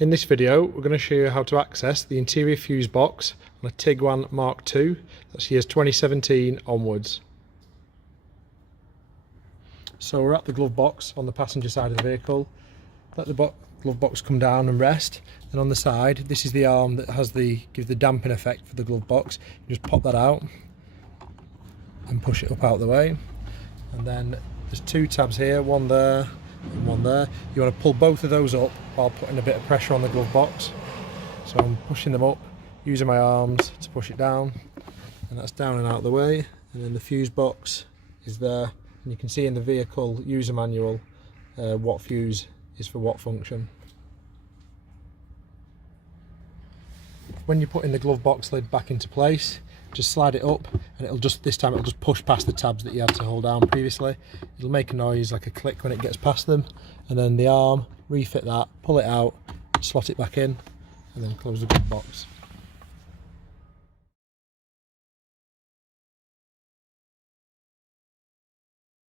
In this video we're going to show you how to access the interior fuse box on a Tiguan Mark II, that's years 2017 onwards. So we're at the glove box on the passenger side of the vehicle. Let the glove box come down and rest, and on the side this is the arm that has gives the damping effect for the glove box. You just pop that out and push it up out of the way, and then there's two tabs here, one there and one there. You want to pull both of those up while putting a bit of pressure on the glove box. So I'm pushing them up using my arms to push it down, and that's down and out of the way. And then the fuse box is there, and you can see in the vehicle user manual what fuse is for what function. When you're putting the glove box lid back into place, just slide it up, and this time it'll just push past the tabs that you had to hold down previously. It'll make a noise like a click when it gets past them, and then the arm, refit that, pull it out, slot it back in, and then close the glove box.